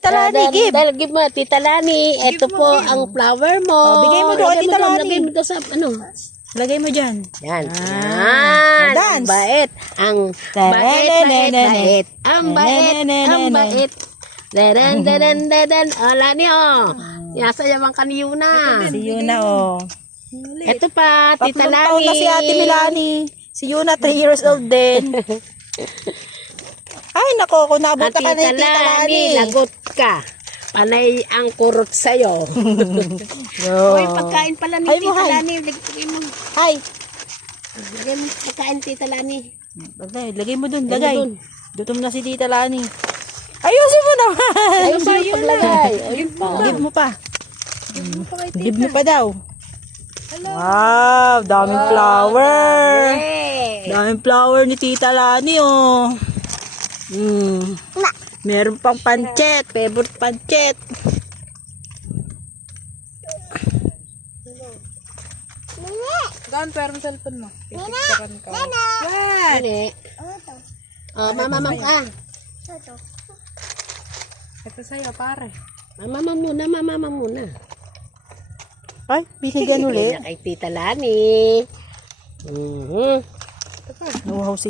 Tita Lani, give. Give mo, Tita Lani. Ito po ang flower mo. Oh, bigay mo doon, Tita Lani. Lagay mo doon sa ano. Lagay mo dyan. Yan. Ah, Yan. dance. Ang bait. Ang bait. Ang bait. Dadan, dadan, dadan. Ala niyo. Yasayaman ka ni Yuna. Si Yuna, oh. Ito pa, Tita 3 taon Lani. na si Ate Milani. Si Yuna, 3 years old din. Ay, nako, kung nabuta ka na ni Tita Lani. Lagot ka. Panay ang kurot sa'yo. Uy, pagkain pala ni Hi mo, Tita hi. Lani. Lagay mo. Hi. Lagay mo pagkain, Tita Lani. Lagay mo dun, Lagay lagay. mo dun. Gutom na si Tita Lani. Ayusin mo naman. Ayun sa iyo paglagay. Ayun pa. Give mo pa. Give mo pa daw. Wow, daming flower. Daming flower ni Tita Lani, oh. Meron pang pancet, favorite pancet. Doon, pero ang cellphone mo. Pipicturean ka. Nene. Oh, mamamam ka. Ito sa'yo, pare. Mamamam muna. Ay, binigyan ulit. Kay Tita Lani. Nauhaw si